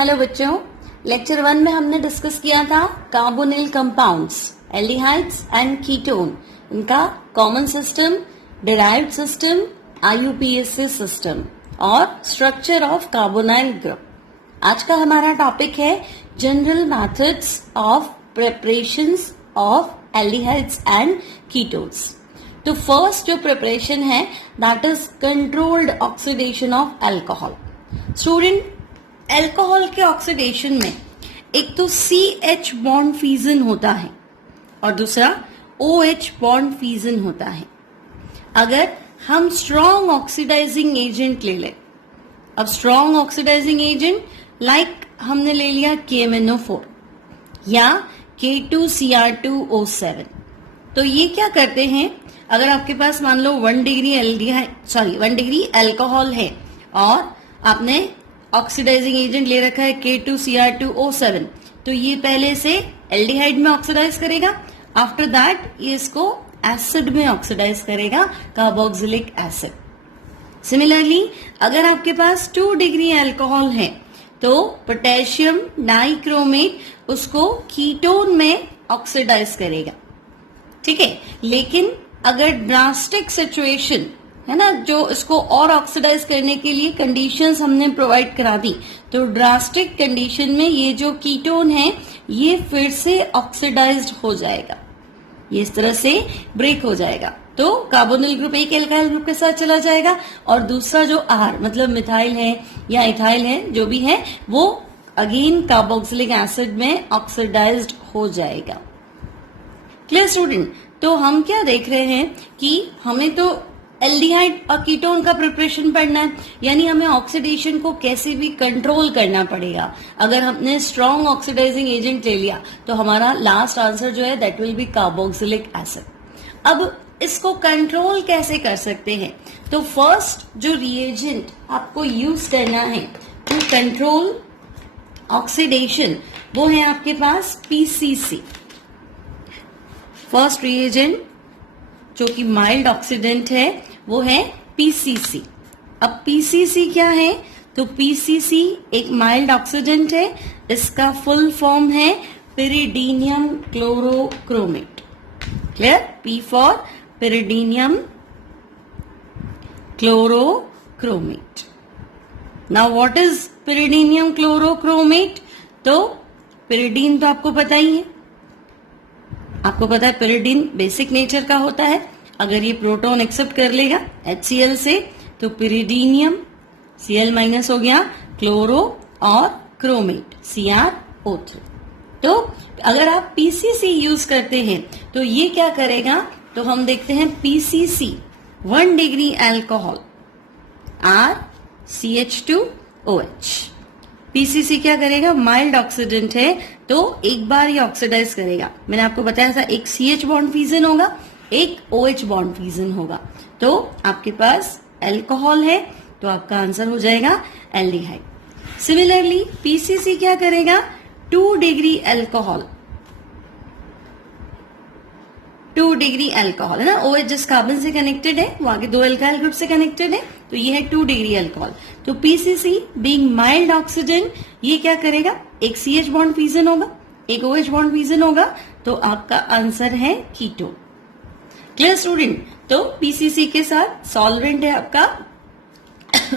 Hello बच्चों, lecture 1 में हमने डिस्कस किया था carbonyl compounds, aldehydes and ketone, इनका common system, derived system, IUPAC system और स्ट्रक्चर ऑफ कार्बोनाइल ग्रुप। आज का हमारा टॉपिक है general methods of preparations of aldehydes and ketones. तो फर्स्ट जो प्रिपरेशन है that is controlled oxidation of alcohol. Student, alcohol के ऑक्सीडेशन में एक तो CH बॉन्ड फ्यूजन होता है और दूसरा OH बॉन्ड फ्यूजन होता है। अगर हम स्ट्रॉन्ग ऑक्सीडाइजिंग एजेंट ले लें, अब स्ट्रॉन्ग ऑक्सीडाइजिंग एजेंट लाइक हमने ले लिया KMnO4 या K2Cr2O7, तो ये क्या करते हैं, अगर आपके पास मान लो 1 डिग्री अल्कोहल है और आपने ऑक्सीडाइजिंग एजेंट ले रखा है K2Cr2O7, तो ये पहले से एल्डिहाइड में ऑक्सीडाइज करेगा, आफ्टर दैट ये इसको एसिड में ऑक्सीडाइज करेगा, कार्बोक्सिलिक एसिड। सिमिलरली अगर आपके पास 2 डिग्री अल्कोहल है तो पोटेशियम डाइक्रोमेट उसको कीटोन में ऑक्सीडाइज करेगा, ठीक है। लेकिन अगर ड्रास्टिक सिचुएशन है ना, जो इसको और ऑक्सीडाइज करने के लिए कंडीशंस हमने प्रोवाइड करा दी, तो ड्रास्टिक कंडीशन में ये जो कीटोन है ये फिर से ऑक्सीडाइज्ड हो जाएगा, ये इस तरह से ब्रेक हो जाएगा। तो कार्बोनिल ग्रुप एक एल्काइल ग्रुप के साथ चला जाएगा और दूसरा जो R मतलब मिथाइल है या इथाइल है, जो भी है, वो अगेन कार्बोक्सिलिक एसिड में ऑक्सीडाइज्ड हो जाएगा। Clear student? तो हम क्या देख रहे हैं कि हमें तो एल्डिहाइड और कीटोन का प्रिपरेशन पढ़ना है, यानी हमें ऑक्सीडेशन को कैसे भी कंट्रोल करना पड़ेगा। अगर हमने स्ट्रॉन्ग ऑक्सीडाइजिंग एजेंट ले लिया तो हमारा लास्ट आंसर जो है that will be carboxylic acid. अब इसको कंट्रोल कैसे कर सकते हैं? तो फर्स्ट जो रिएजेंट आपको यूज करना है टू कंट्रोल ऑक्सीडेशन वो है आपके पास PCC। फर्स्ट रिएजेंट जो कि माइल्ड ऑक्सीडेंट है वो है PCC। अब PCC क्या है? तो PCC एक माइल्ड ऑक्सीडेंट है, इसका फुल फॉर्म है pyridinium chlorochromate. Clear? P for pyridinium chlorochromate. Now what is pyridinium chlorochromate? तो पिरिडीन तो आपको पता ही है, आपको पता है पिरिडीन बेसिक नेचर का होता है। अगर ये प्रोटॉन एक्सेप्ट कर लेगा HCl से तो पिरिडीनियम Cl- हो गया, क्लोरो और क्रोमेट CrO3। तो अगर आप PCC यूज करते हैं तो ये क्या करेगा? तो हम देखते हैं PCC 1 degree alcohol R CH2OH। PCC क्या करेगा? माइल्ड ऑक्सीडेंट है तो एक बार ये ऑक्सीडाइज करेगा। मैंने आपको बताया था एक CH बॉन्ड फ्यूजन होगा, एक OH बॉन्ड फ्यूजन होगा। तो आपके पास अल्कोहल है तो आपका आंसर हो जाएगा एल्डिहाइड। सिमिलरली PCC क्या करेगा? 2 डिग्री अल्कोहल, 2 डिग्री अल्कोहल है ना, OH जिस कार्बन से कनेक्टेड है वो आगे 2 अल्काइल ग्रुप से कनेक्टेड है, तो ये है 2 डिग्री अल्कोहल। तो PCC बीइंग माइल्ड ऑक्सीडेंट ये क्या करेगा? एक CH बॉन्ड फ्यूजन होगा, एक OH बॉन्ड फ्यूजन होगा, तो आपका आंसर है कीटोन। Clear student? तो PCC के साथ सॉल्वेंट है आपका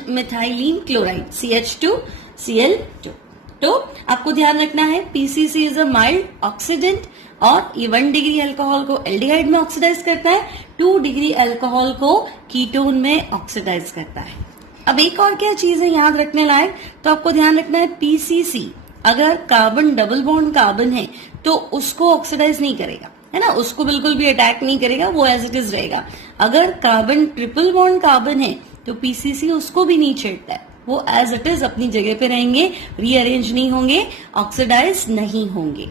मिथाइलिन क्लोराइड CH2Cl2। तो आपको ध्यान रखना है PCC is a mild oxidant और ये 1 डिग्री अल्कोहल को एल्डिहाइड में ऑक्सीडाइज करता है, 2 डिग्री अल्कोहल को कीटोन में ऑक्सीडाइज करता है। अब एक और क्या चीज है याद रखने लायक, तो आपको ध्यान रखना है PCC अगर कार्बन डबल बॉन्ड कार्बन है तो उसको ऑक्सीडाइज नहीं करेगा, है ना, उसको बिल्कुल भी अटैक नहीं करेगा, वो एज इट इज रहेगा। अगर कार्बन ट्रिपल बॉन्ड कार्बन है तो PCC उसको भी नहीं छेड़ता है, वो एज इट इज अपनी जगह पे रहेंगे, रीअरेंज नहीं होंगे, ऑक्सीडाइज नहीं होंगे।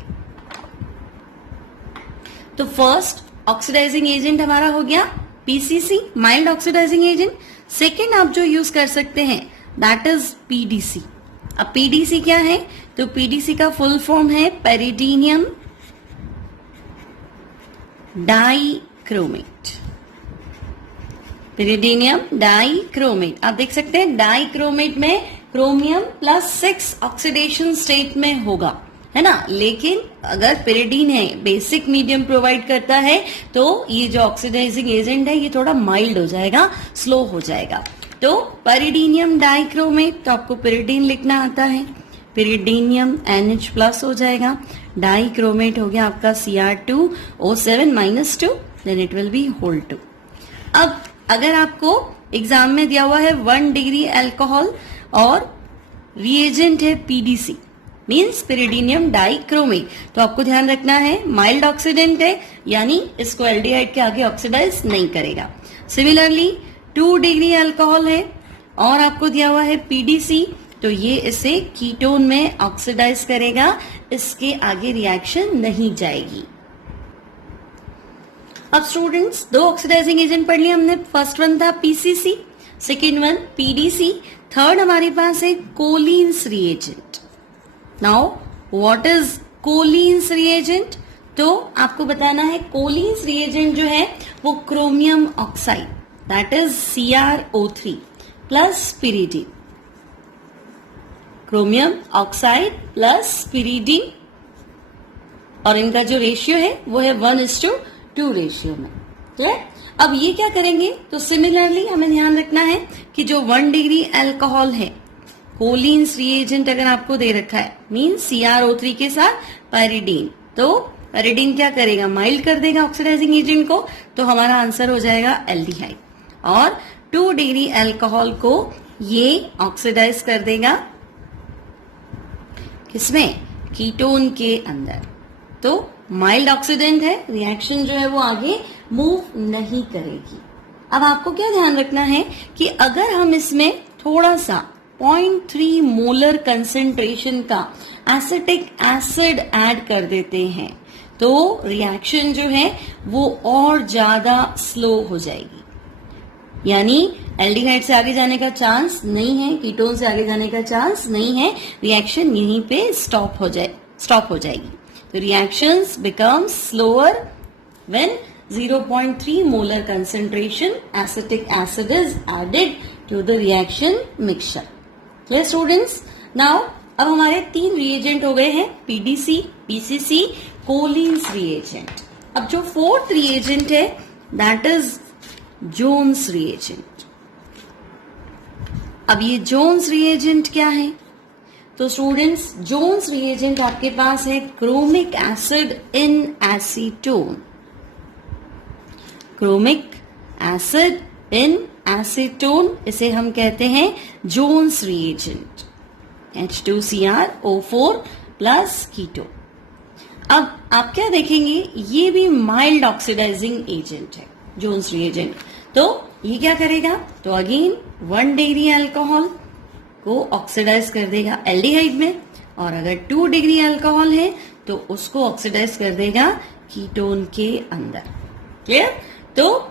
तो फर्स्ट ऑक्सीडाइजिंग एजेंट हमारा हो गया PCC mild oxidizing agent. Second आप जो यूज कर सकते हैं दैट इज PDC। अब PDC क्या है? तो PDC का फुल फॉर्म है पेरिडीनियम डाइक्रोमेट। पिरिडीनियम डाइक्रोमेट, आप देख सकते हैं डाइक्रोमेट में क्रोमियम +6 ऑक्सीडेशन स्टेट में होगा, है ना। लेकिन अगर पिरिडीन है, बेसिक मीडियम प्रोवाइड करता है, तो ये जो ऑक्सीडाइजिंग एजेंट है ये थोड़ा माइल्ड हो जाएगा, स्लो हो जाएगा। तो पिरिडीनियम डाइक्रोमेट, तो आपको पिरिडीन लिखना आता है, पिरिडीनियम NH+ हो जाएगा, डाइक्रोमेट हो गया आपका Cr2O7 -2, then it will be whole 2। अब अगर आपको एग्जाम में दिया हुआ है 1 डिग्री अल्कोहल और रिएजेंट है PDC मीन्स पिरिडीनियम डाइक्रोमेट, तो आपको ध्यान रखना है माइल्ड ऑक्सीडेंट है, यानी इसको एल्डिहाइड के आगे ऑक्सीडाइज नहीं करेगा। सिमिलरली 2 डिग्री अल्कोहल है और आपको दिया हुआ है PDC, तो ये इसे कीटोन में ऑक्सीडाइज करेगा, इसके आगे रिएक्शन नहीं जाएगी। अब स्टूडेंट्स 2 ऑक्सीडाइजिंग एजेंट पढ़ लिया हमने। फर्स्ट वन था PCC, second one PDC, third हमारे पास है Collins reagent. Now what is Collins reagent? तो आपको बताना है कोलिन्स रिएजेंट जो है वो chromium oxide that is CrO3 plus pyridine, chromium oxide plus pyridine, और इनका जो रेशियो है वो है 1:2 रेशियो में। तो अब ये क्या करेंगे? तो सिमिलरली हमें ध्यान रखना है कि जो 1 डिग्री अल्कोहल है, कोलिन्स रिएजेंट अगर आपको दे रखा है मीन्स CrO3 के साथ पायरिडीन, तो पायरिडीन क्या करेगा? माइल्ड कर देगा ऑक्सीडाइजिंग एजेंट को, तो हमारा आंसर हो जाएगा एल्डिहाइड। और 2 डिग्री अल्कोहल को ये ऑक्सीडाइज कर देगा किसमें? कीटोन के अंदर। तो माइल्ड ऑक्सीडेंट है, रिएक्शन जो है वो आगे मूव नहीं करेगी। अब आपको क्या ध्यान रखना है कि अगर हम इसमें थोड़ा सा 0.3 मोलर कंसेंट्रेशन का एसिटिक एसिड ऐड कर देते हैं तो रिएक्शन जो है वो और ज्यादा स्लो हो जाएगी, यानी एल्डिहाइड से आगे जाने का चांस नहीं है, कीटोन से आगे जाने का चांस नहीं है, रिएक्शन यहीं पे स्टॉप हो जाएगी। तो reactions become slower when 0.3 molar concentration acetic acid is added to the reaction mixture. Clear students? Now अब हमारे 3 रिएजेंट हो गए हैं, PDC, PCC, कोलिन्स रिएजेंट। अब जो 4th रिएजेंट है दैट इज जोन्स रिएजेंट। अब ये जोन्स रिएजेंट क्या है? तो स्टूडेंट्स जोन्स रिएजेंट आपके पास है chromic acid in acetone, chromic acid in acetone, इसे हम कहते हैं Jones reagent, H2CrO4 plus ketone. अब आप क्या देखेंगे, ये भी माइल्ड ऑक्सीडाइजिंग एजेंट है जोन्स रिएजेंट। तो ये क्या करेगा? तो अगेन 1 डिग्री अल्कोहल को ऑक्सीडाइज कर देगा एल्डिहाइड में, और अगर 2 डिग्री अल्कोहल है तो उसको ऑक्सीडाइज कर देगा कीटोन के अंदर। क्लियर? तो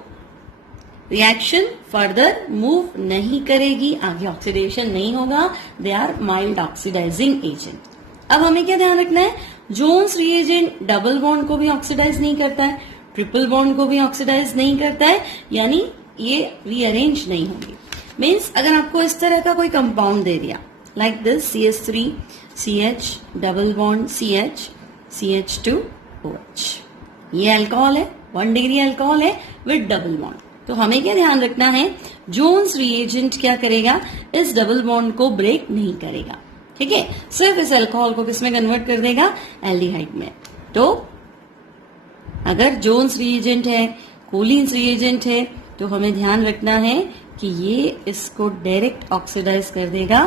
रिएक्शन फर्दर मूव नहीं करेगी, आगे ऑक्सीडेशन नहीं होगा, they are mild oxidizing agent. अब हमें क्या ध्यान रखना है? जोन्स रिएजेंट डबल बॉन्ड को भी ऑक्सीडाइज नहीं करता है, ट्रिपल बॉन्ड को भी ऑक्सीडाइज नहीं करता है, यानी ये रीअरेंज नहीं होंगे। मीन्स अगर आपको इस तरह का कोई कंपाउंड दे दिया like this CH3 CH double bond CH CH2OH, ये अल्कोहल है, 1 डिग्री अल्कोहल है विद डबल बॉन्ड, तो हमें क्या ध्यान रखना है? जोन्स रिएजेंट क्या करेगा? इस डबल बॉन्ड को ब्रेक नहीं करेगा, ठीक है, सिर्फ इस अल्कोहल को किसमें कन्वर्ट कर देगा? एल्डिहाइड में। तो अगर जोन्स रिएजेंट है, कोलिन्स रिएजेंट है, तो हमें ध्यान रखना है कि ये इसको डायरेक्ट ऑक्सीडाइज कर देगा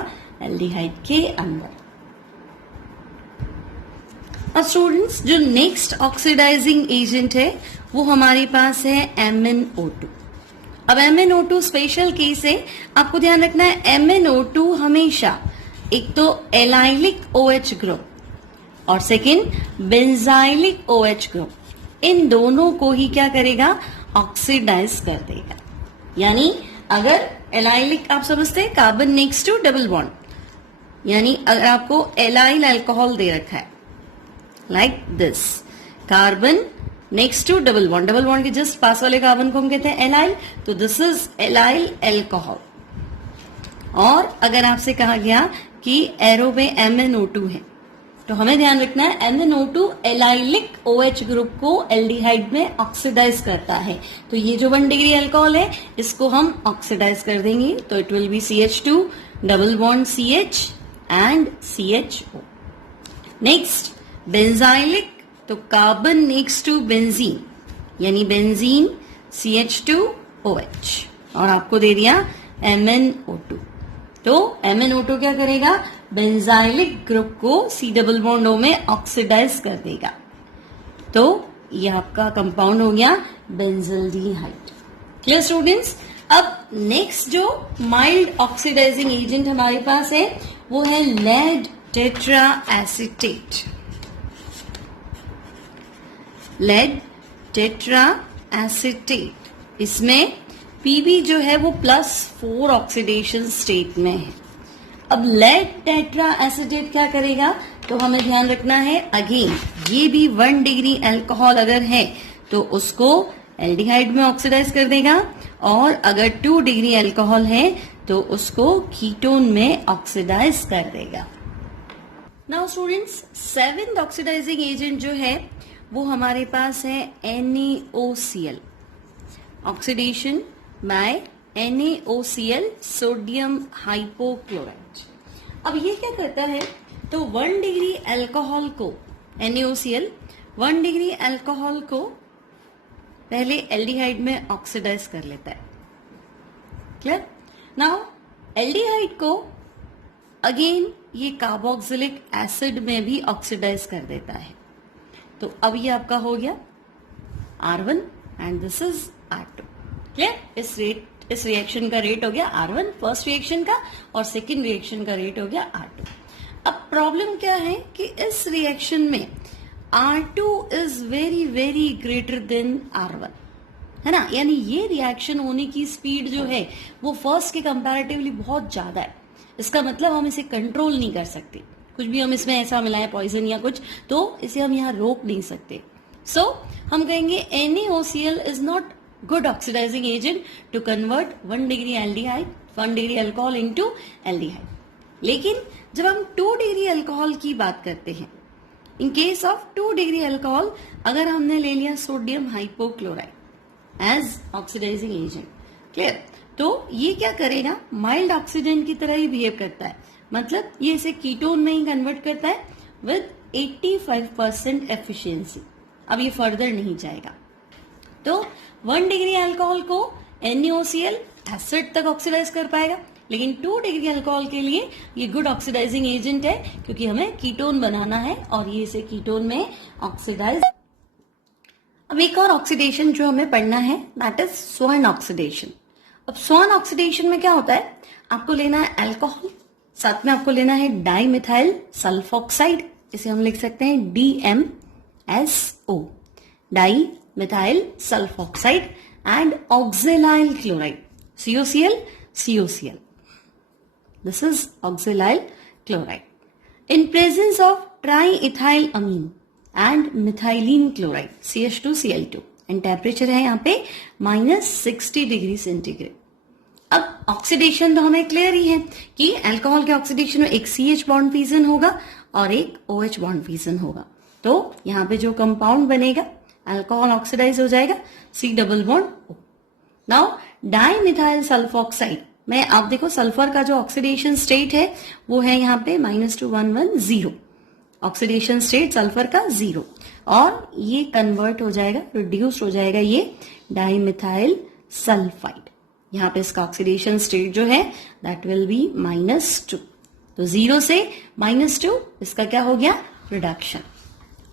एल्डिहाइड के अंदर। अब स्टूडेंट्स जो नेक्स्ट ऑक्सीडाइजिंग एजेंट है वो हमारे पास है MnO2। अब MnO2 स्पेशल केस है, आपको ध्यान रखना है MnO2 हमेशा एक तो एलाइलिक OH ग्रुप और सेकेंड बेंजाइलिक OH ग्रुप, इन दोनों को ही क्या करेगा? ऑक्सीडाइज कर देगा। यानी अगर एलाइलिक आप समझते हैं carbon next to double bond, यानी अगर आपको एलाइल अल्कोहल दे रखा है like this, carbon next to double bond के जस्ट पास वाले कार्बन को हम कहते हैं एलाइल, तो दिस इज एलाइल अल्कोहल। और अगर आपसे कहा गया कि एरो में MnO2 है तो हमें ध्यान रखना है MnO2 एलाइलिक OH ग्रुप को एल्डिहाइड में ऑक्सीडाइज करता है। तो ये जो 1 डिग्री अल्कोहल है इसको हम ऑक्सीडाइज कर देंगे तो it will B CH2 double bond CH and CHO। Next benzylic, तो कार्बन नेक्स्ट टू बेंजीन यानी बेंजीन CH2OH और आपको दे दिया MnO2। तो MnO2 क्या करेगा, बेंजाइलिक ग्रुप को C डबल बॉन्ड O में ऑक्सीडाइज कर देगा। तो ये आपका कंपाउंड हो गया बेंजल्डिहाइड। Clear students. अब नेक्स्ट जो माइल्ड ऑक्सीडाइजिंग एजेंट हमारे पास है वो है lead tetra acetate. Lead tetra acetate, इसमें Pb जो है वो +4 ऑक्सीडेशन स्टेट में है। अब लेड टेट्रा एसीटेट क्या करेगा, तो हमें ध्यान रखना है अगेन ये भी 1 डिग्री अल्कोहल अगर है तो उसको एल्डिहाइड में ऑक्सीडाइज कर देगा और अगर 2 डिग्री अल्कोहल है तो उसको कीटोन में ऑक्सीडाइज कर देगा। Now students 7th oxidising agent जो है वो हमारे पास है NaOCl, oxidation by NaOCl sodium hypochloride. अब ये क्या करता है, तो 1 डिग्री अल्कोहल को NaOCl 1 डिग्री अल्कोहल को पहले एल्डिहाइड में ऑक्सीडाइज कर लेता है। क्लियर। नाउ एल्डिहाइड को अगेन ये कार्बोक्सिलिक एसिड में भी ऑक्सीडाइज कर देता है। तो अब ये आपका हो गया R1 and this is R2। Clear. इस रिएक्शन का रेट हो गया R1 फर्स्ट रिएक्शन का और सेकंड रिएक्शन का रेट हो गया R2। अब प्रॉब्लम क्या है कि इस रिएक्शन में R2 is very very greater than R1, है ना, यानी ये रिएक्शन होने की स्पीड जो है वो फर्स्ट के कंपैरेटिवली बहुत ज्यादा है। इसका मतलब हम इसे कंट्रोल नहीं कर सकते, कुछ भी हम इसमें ऐसा मिलाएं पॉइजन या कुछ तो इसे हम यहाँ रोक नहीं सकते। सो हम कहेंगे NaOCl is not good oxidizing agent to convert 1 degree aldehyde 1 degree alcohol into aldehyde। लेकिन जब हम 2 डिग्री अल्कोहल की बात करते हैं, in case of 2 degree alcohol अगर हमने ले लिया sodium hypochloride as oxidizing agent, clear, तो ये क्या करेगा, माइल्ड ऑक्सीडेंट की तरह ही बिहेव करता है, मतलब ये इसे कीटोन में ही कन्वर्ट करता है विद 85% एफिशिएंसी। अब ये फर्दर नहीं जाएगा। तो 1 डिग्री अल्कोहल को NaOCl एसिड तक ऑक्सीडाइज कर पाएगा, लेकिन 2 डिग्री अल्कोहल के लिए ये गुड ऑक्सीडाइजिंग एजेंट है क्योंकि हमें कीटोन बनाना है और ये इसे कीटोन में ऑक्सीडाइज। अब एक और ऑक्सीडेशन जो हमें पढ़ना है दैट इज स्वान ऑक्सीडेशन। अब स्वान ऑक्सीडेशन में क्या होता है, आपको लेना है अल्कोहल, साथ में आपको लेना है डाइमिथाइल सल्फोक्साइड, इसे हम लिख सकते हैं DMSO, dimethyl sulphoxide and oxalyl chloride COCl। This is oxalyl chloride. In presence of triethyl amine and methylene chloride CH2Cl2 and temperature है यहाँ पे -60 डिग्री सेंटीग्रेड। अब ऑक्सीडेशन तो हमें क्लियर ही है कि अल्कोहल के ऑक्सीडेशन में एक CH बॉन्ड फ्यूजन होगा और एक OH बॉन्ड फ्यूजन होगा। तो यहाँ पे जो कंपाउंड बनेगा अल्कोहल ऑक्सीडाइज हो जाएगा C double bond O। Now dimethyl sulphoxide में आप देखो सल्फर का जो ऑक्सीडेशन स्टेट है वो है यहाँ पे -2110, ऑक्सीडेशन स्टेट सल्फर का 0 और ये कन्वर्ट हो जाएगा, रिड्यूस्ड हो जाएगा ये डाइमिथाइल सल्फाइड। यहाँ पे इसका ऑक्सीडेशन स्टेट जो है दैट विल बी -2। तो 0 से -2 इसका क्या हो गया, रिडक्शन।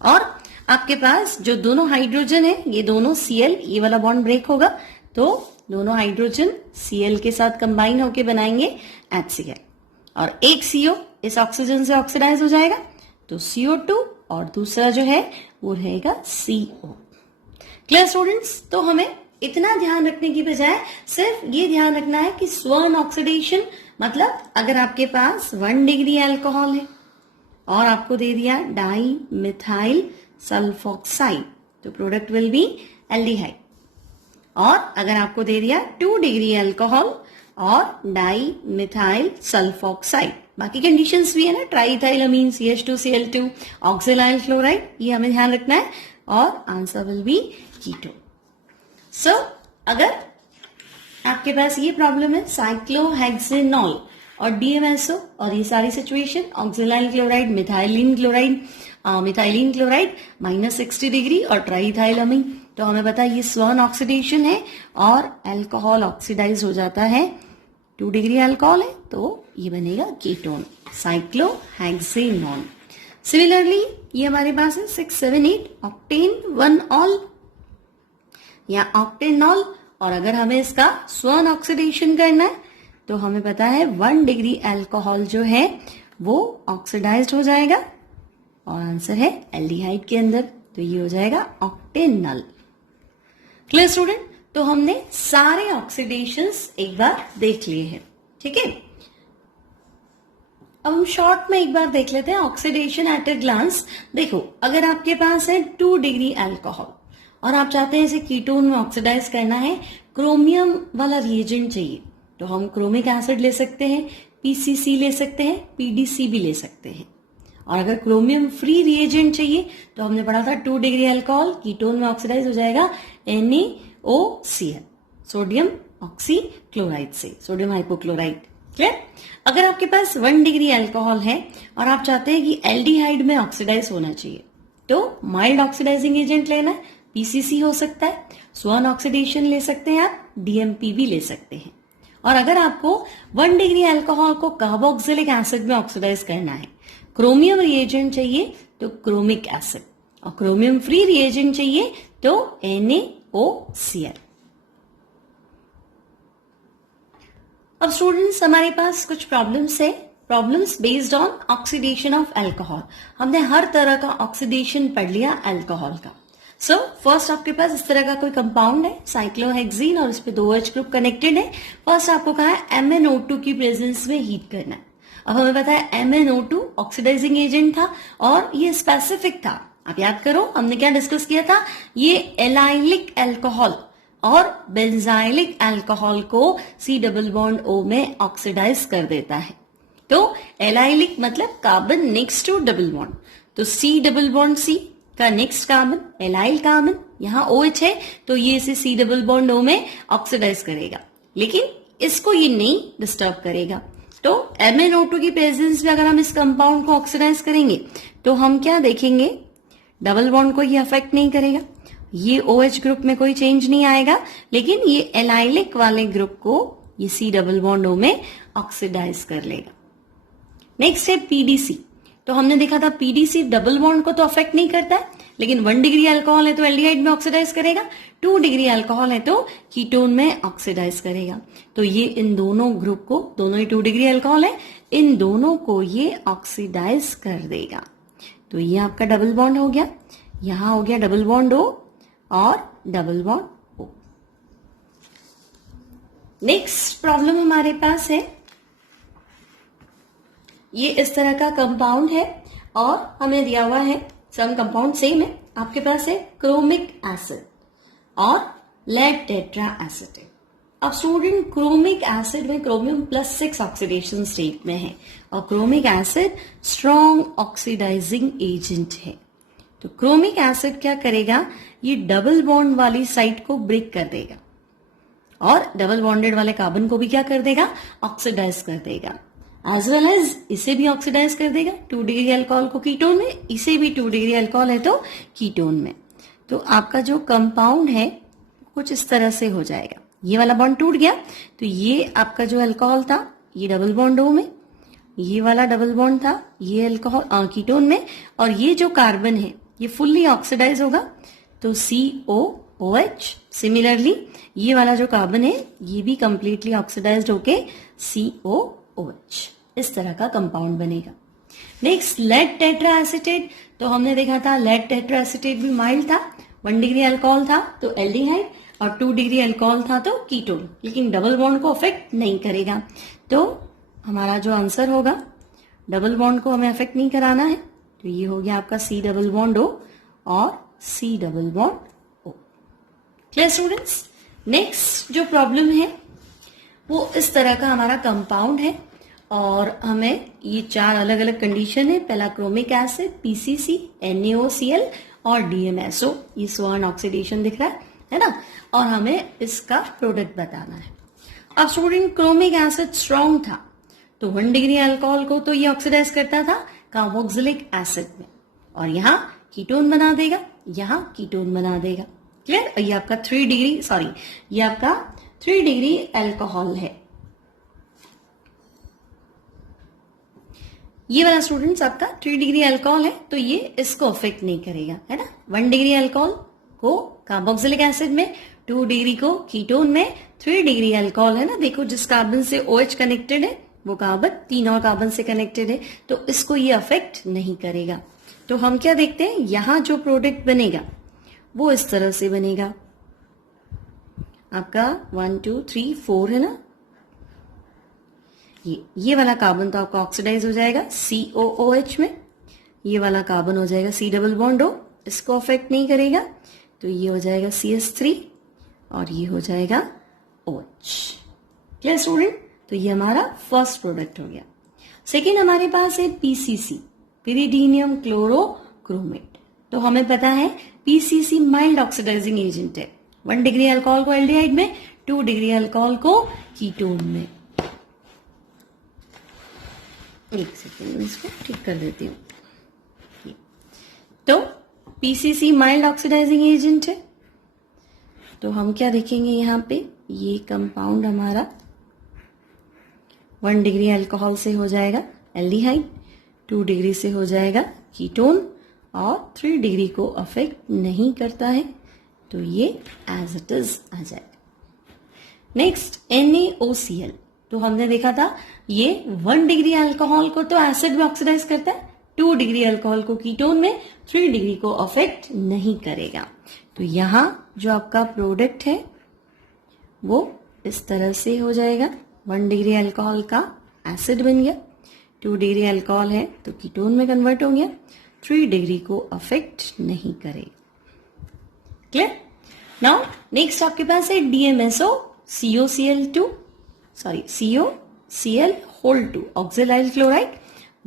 और आपके पास जो दोनों हाइड्रोजन है ये दोनों Cl, ये वाला बॉन्ड ब्रेक होगा तो दोनों हाइड्रोजन Cl के साथ कंबाइन होके बनाएंगे HCl और एक CO इस ऑक्सीजन से ऑक्सीडाइज हो जाएगा तो CO2 और दूसरा जो है वो रहेगा CO। Clear students. तो हमें इतना ध्यान रखने की बजाय सिर्फ ये ध्यान रखना है कि स्वान ऑक्सीडेशन मतलब अगर आपके पास 1 डिग्री अल्कोहल है और आपको दे दिया डाई मिथाइल सल्फोक्साइड तो प्रोडक्ट विल बी एल्डिहाइड, और अगर आपको दे दिया 2 डिग्री अल्कोहल और डाई मिथाइल सल्फोक्साइड। बाकी कंडीशंस भी है ना, ट्राइथाइलामीन CH2Cl2, ऑक्सिलाइल क्लोराइड, ये हमें ध्यान रखना है, और आंसर विल बी कीटोन। सो अगर आपके पास ये प्रॉब्लम है साइक्लोहेक्सेनॉल और DMSO और ये सारी situation, oxalyl chloride, methylene chloride -60 degree और ट्राइथाइलामीन, तो हमें पता है ये स्वर्ण ऑक्सीडेशन है और अल्कोहल ऑक्सीडाइज हो जाता है, 2 डिग्री अल्कोहल है तो ये बनेगा कीटोन, साइक्लोहेक्सेनॉल। सिमिलरली ये हमारे पास है 6, 7, 8 ऑक्टेन 1 ऑल या ऑक्टेनॉल, और अगर हमें इसका स्वर्ण ऑक्सीडेशन करना है तो हमें पता है 1 डिग्री अल्कोहल जो है वो ऑक्सीडाइज्ड हो जाएगा और आंसर है एल्डिहाइड के अंदर, तो ये हो जाएगा ऑक्टेनॉल। Clear student? तो हमने सारे ऑक्सीडेशंस एक बार देख लिए हैं, ठीक है। अब हम शॉर्ट में एक बार देख लेते हैं ऑक्सीडेशन एट अ ग्लांस। देखो, अगर आपके पास है 2 डिग्री अल्कोहल और आप चाहते हैं इसे कीटोन में ऑक्सीडाइज करना है, क्रोमियम वाला रिएजेंट चाहिए, तो हम क्रोमिक एसिड ले सकते हैं, PCC ले सकते हैं, PDC भी ले सकते हैं। और अगर क्रोमियम फ्री रिएजेंट चाहिए तो हमने पढ़ा था 2 डिग्री अल्कोहल कीटोन में ऑक्सीडाइज हो जाएगा NaOCl, सोडियम ऑक्सी क्लोराइड से, सोडियम हाइपोक्लोराइड। क्लियर? अगर आपके पास 1 डिग्री अल्कोहल है और आप चाहते हैं कि एल्डिहाइड में ऑक्सीडाइज होना चाहिए, तो माइल्ड ऑक्सीडाइजिंग एजेंट लेना है, PCC हो सकता है, स्वर्ण ऑक्सीडेशन ले सकते हैं आप, DMP भी ले सकते हैं। और अगर आपको 1 डिग्री अल्कोहल को कार्बोक्सिलिक एसिड में ऑक्सीडाइज करना है, क्रोमियम रिएजेंट चाहिए तो क्रोमिक एसिड, और क्रोमियम फ्री रिएजेंट चाहिए तो NaOCl। अब स्टूडेंट्स हमारे पास कुछ प्रॉब्लम्स है, problems based on oxidation of alcohol. हमने हर तरह का ऑक्सीडेशन पढ़ लिया अल्कोहल का। सो फर्स्ट आपके पास इस तरह का कोई कंपाउंड है साइक्लोहेक्सीन और इस पे 2 H ग्रुप कनेक्टेड है। फर्स्ट आपको कहा है MnO2 की प्रेजेंस में हीट करना है। अब हमें पता है MnO2 ऑक्सीडाइजिंग एजेंट था और ये स्पेसिफिक था। आप याद करो हमने क्या डिस्कस किया था, ये एलाइलिक अल्कोहल और बेंजाइलिक अल्कोहल को C+O में ऑक्सीडाइज कर देता है। तो एलाइलिक मतलब carbon next to double bond, तो C+C का नेक्स्ट कार्बन एलाइल कार्बन, यहाँ OH है तो ये इसे C+O में ऑक्सीडाइज करेगा, लेकिन इसको ये नहीं डिस्टर्ब करेगा। तो MnO2 की प्रेजेंस में अगर हम इस कंपाउंड को ऑक्सीडाइज करेंगे तो हम क्या देखेंगे, डबल बॉन्ड को ये अफेक्ट नहीं करेगा, ये OH ग्रुप में कोई चेंज नहीं आएगा, लेकिन ये एलाइलिक वाले ग्रुप को ये C+O में ऑक्सीडाइज कर लेगा। नेक्स्ट है PDC। तो हमने देखा था PDC डबल बॉन्ड को तो अफेक्ट नहीं करता है, लेकिन 1 डिग्री अल्कोहल है तो एल्डिहाइड में ऑक्सीडाइज करेगा, 2 डिग्री अल्कोहल है तो कीटोन में ऑक्सीडाइज करेगा। तो ये इन दोनों ग्रुप को, दोनों ही 2 डिग्री अल्कोहल है, इन दोनों को ये ऑक्सीडाइज कर देगा। तो ये आपका डबल बॉन्ड हो गया, यहां हो गया डबल बॉन्ड O और double bond O। Next problem हमारे पास है, ये इस तरह का कंपाउंड है और हमें दिया हुआ है सम कंपाउंड सेम है, आपके पास है क्रोमिक एसिड और लेड टेट्रा एसिटेट। अब स्टूडेंट क्रोमिक एसिड में क्रोमियम +6 ऑक्सीडेशन स्टेट में है और chromic acid strong oxidizing agent है। तो क्रोमिक एसिड क्या करेगा, ये डबल बॉन्ड वाली साइड को ब्रेक कर देगा और डबल बॉन्डेड वाले कार्बन को भी क्या कर देगा, ऑक्सीडाइज कर देगा, एज वेल एज इसे भी ऑक्सीडाइज कर देगा। 2 डिग्री अल्कोहल को कीटोन में, इसे भी 2 डिग्री अल्कोहल है तो कीटोन में। तो आपका जो कंपाउंड है कुछ इस तरह से हो जाएगा, ये वाला बॉन्ड टूट गया तो ये आपका जो अल्कोहल था ये डबल बॉन्ड O में, ये वाला डबल बॉन्ड था ये अल्कोहल कीटोन में, और ये जो कार्बन है ये फुल्ली ऑक्सीडाइज होगा तो COOH। सिमिलरली ये वाला जो कार्बन है ये भी कंप्लीटली ऑक्सीडाइज्ड होके COOH, इस तरह का कंपाउंड बनेगा। Next lead tetra acetate. तो हमने देखा था लेड टेट्रा एसिटेट भी माइल्ड था, 1 डिग्री अल्कोहल था तो एल्डिहाइड और 2 डिग्री अल्कोहल था तो कीटोन, लेकिन डबल बॉन्ड को अफेक्ट नहीं करेगा। तो हमारा जो आंसर होगा, डबल बॉन्ड को हमें अफेक्ट नहीं कराना है, तो ये हो गया आपका C+O और C+O। Clear students? नेक्स्ट जो प्रॉब्लम है वो इस तरह का हमारा कंपाउंड है और हमें ये 4 अलग अलग कंडीशन है। पहला क्रोमिक एसिड, पीसीसी, NaOCl और DMSO, ये स्वान ऑक्सीडेशन दिख रहा है ना, और हमें इसका प्रोडक्ट बताना है। अब स्टूडेंट क्रोमिक एसिड स्ट्रॉन्ग था तो 1 डिग्री अल्कोहल को तो ये ऑक्सीडाइज करता था कार्बोक्सिलिक एसिड में, और यहाँ कीटोन बना देगा, यहाँ कीटोन बना देगा। क्लियर? ये आपका 3 डिग्री, सॉरी ये आपका 3 डिग्री अल्कोहल है। ये वाला स्टूडेंट्स आपका 3 डिग्री अल्कोहल है तो ये इसको अफेक्ट नहीं करेगा, है ना। 1 डिग्री अल्कोहल को कार्बोक्सिलिक एसिड में, 2 डिग्री को कीटोन में, 3 डिग्री अल्कोहल है ना, देखो जिस कार्बन से OH कनेक्टेड है वो कार्बन 3 और कार्बन से कनेक्टेड है, तो इसको ये अफेक्ट नहीं करेगा। तो हम क्या देखते हैं, यहां जो प्रोडक्ट बनेगा वो इस तरह से बनेगा। आपका 1 2 3 4 है ना, ये वाला कार्बन तो आपका ऑक्सीडाइज हो जाएगा COOH में, ये वाला कार्बन हो जाएगा C डबल बॉन्ड O, इसको अफेक्ट नहीं करेगा, तो ये हो जाएगा CH3 और ये हो जाएगा OH। क्या स्टूडेंट? तो ये हमारा फर्स्ट प्रोडक्ट हो गया। सेकेंड हमारे पास है PCC, पिरिडीनियम क्लोरोक्रोमेट। तो हमें पता है PCC माइल्ड ऑक्सीडाइजिंग एजेंट है। 1 डिग्री अल्कोहल को एल्डिहाइड में, 2 डिग्री अल्कोहल को कीटोन में। एक सेकेंड इसको ठीक कर देती हूं। तो PCC माइल्ड ऑक्सीडाइजिंग एजेंट है, तो हम क्या देखेंगे यहाँ पे, ये कंपाउंड हमारा 1 डिग्री अल्कोहल से हो जाएगा एल्डिहाइड, 2 डिग्री से हो जाएगा कीटोन और 3 डिग्री को अफेक्ट नहीं करता है, तो ये एज इट इज आ जाएगा। नेक्स्ट NaOCl, तो हमने देखा था ये 1 डिग्री अल्कोहल को तो एसिड में ऑक्सीडाइज करता है, 2 डिग्री अल्कोहल को कीटोन में, 3 डिग्री को अफेक्ट नहीं करेगा। तो यहां जो आपका प्रोडक्ट है वो इस तरह से हो जाएगा। 1 डिग्री अल्कोहल का एसिड बन गया, 2 डिग्री अल्कोहल है तो कीटोन में कन्वर्ट हो गया, 3 डिग्री को अफेक्ट नहीं करेगा। क्लियर? नाउ नेक्स्ट आपके पास है DMSO, COCl2, sorry COCl2 oxalyl chloride,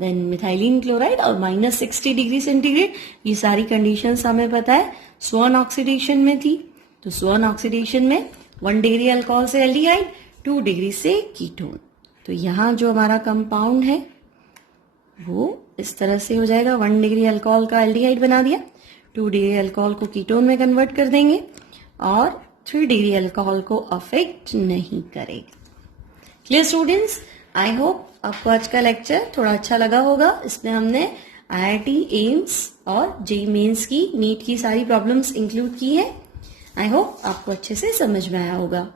then methylene chloride और -60 डिग्री सेंटीग्रेड। ये सारी कंडीशंस हमें पता है स्वान ऑक्सीडेशन में थी, तो स्वान ऑक्सीडेशन में 1 डिग्री अल्कोहल से एल्डिहाइड, 2 डिग्री से कीटोन। तो यहां जो हमारा कंपाउंड है वो इस तरह से हो जाएगा। 1 डिग्री अल्कोहल का एल्डिहाइड बना दिया, 2 डिग्री अल्कोहल को कीटोन में कन्वर्ट कर देंगे और 3 डिग्री अल्कोहल को अफेक्ट नहीं करेगा। Clear students? आई होप आपको आज का लेक्चर थोड़ा अच्छा लगा होगा। इसमें हमने IIT, एम्स और JEE मेंस की, नीट की सारी प्रॉब्लम्स इंक्लूड की है। आई होप आपको अच्छे से समझ में आया होगा।